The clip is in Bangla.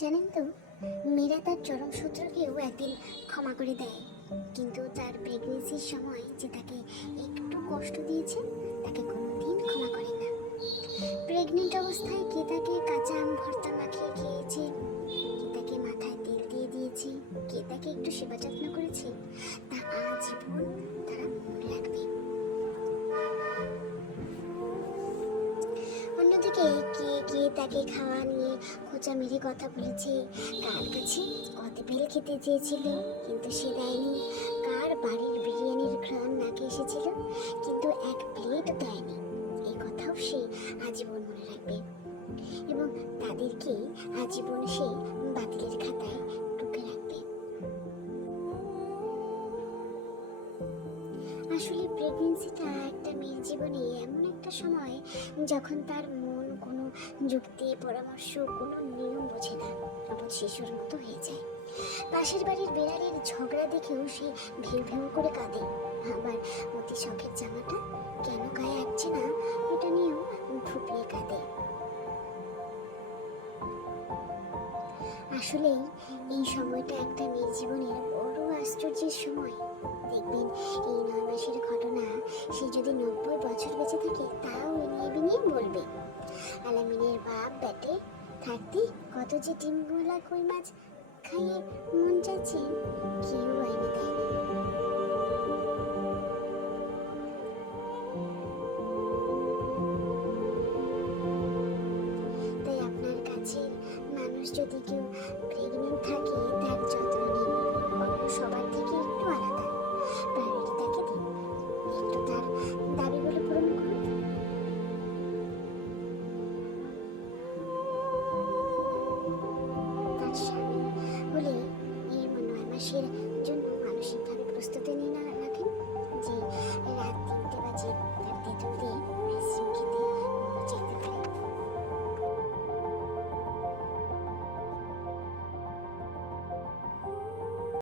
জানেন তো, মীরা তার চরম শত্রুকেও একদিন ক্ষমা করে দেয়, কিন্তু তার প্রেগনেন্সির সময় যে তাকে একটু কষ্ট দিয়েছে তাকে কোনোদিন ক্ষমা করে না। প্রেগনেন্ট অবস্থায় কে তাকে কাঁচা আম ভর্তা মাখিয়ে খেয়েছে, কে তাকে মাথায় তেল দিয়ে দিয়েছে, কে তাকে একটু সেবা যত্ন করেছে, তা আজীবন তারা মনে রাখবে। অন্যদিকে কে কে তাকে খাওয়া নিয়ে খোঁচা মেরে কথা বলেছে, কার কাছে কত বেল খেতে চেয়েছিল কিন্তু সে দেয়নি, কার বাড়ির বিরিয়ানির ঘ্রাণ নাকে এসেছিল কিন্তু এক প্লেট দেয়নি, এই কথাও সে আজীবন মনে রাখবে এবং তাদেরকে আজীবন সে বাতিলের খাতায় টুকে রাখবে। আসলে প্রেগনেন্সিটা একটা মেয়ের জীবনে এমন একটা সময় যখন তার মন কোনো যুক্তি পরামর্শ কোনো নিয়ম বোঝে না, অবধ শিশুর মতো হয়ে যায়। পাশের বাড়ির বেড়ালের ঝগড়া দেখেও সে ভেউ ভেউ করে কাঁদে, আবার অতি শখের জামাটা কেন গায়ে আসছে না এটা নিয়েও ফুপিয়ে কাঁদে। আসলেই এই সময়টা একটা মেয়ের জীবনের বড় আশ্চর্যের সময়। দেখবেন এই 9 মাসের ঘটনা সে যদি 90 বছর বেঁচে থাকে তাও এনিয়ে বিনিয়ে বলবে, আলামিনের বাপ বেটে থাকতে কত যে ডিমওয়ালা কই মাছ খাইয়ে মন চাইছে কেউ এনে দেয়নি। তাই আপনার কাছে মানুষ যদি কেউ প্রেগনেন্ট থাকে তার যত্ন নিন, অন্য সবার থেকে একটু আলাদা, প্রায়োরিটি তাকে দিন, একটু তার দাবিগুলো পূরণ করুন। তার স্বামী হলে এই 9 মাসের জন্য মানসিকভাবে প্রস্তুতি নিন।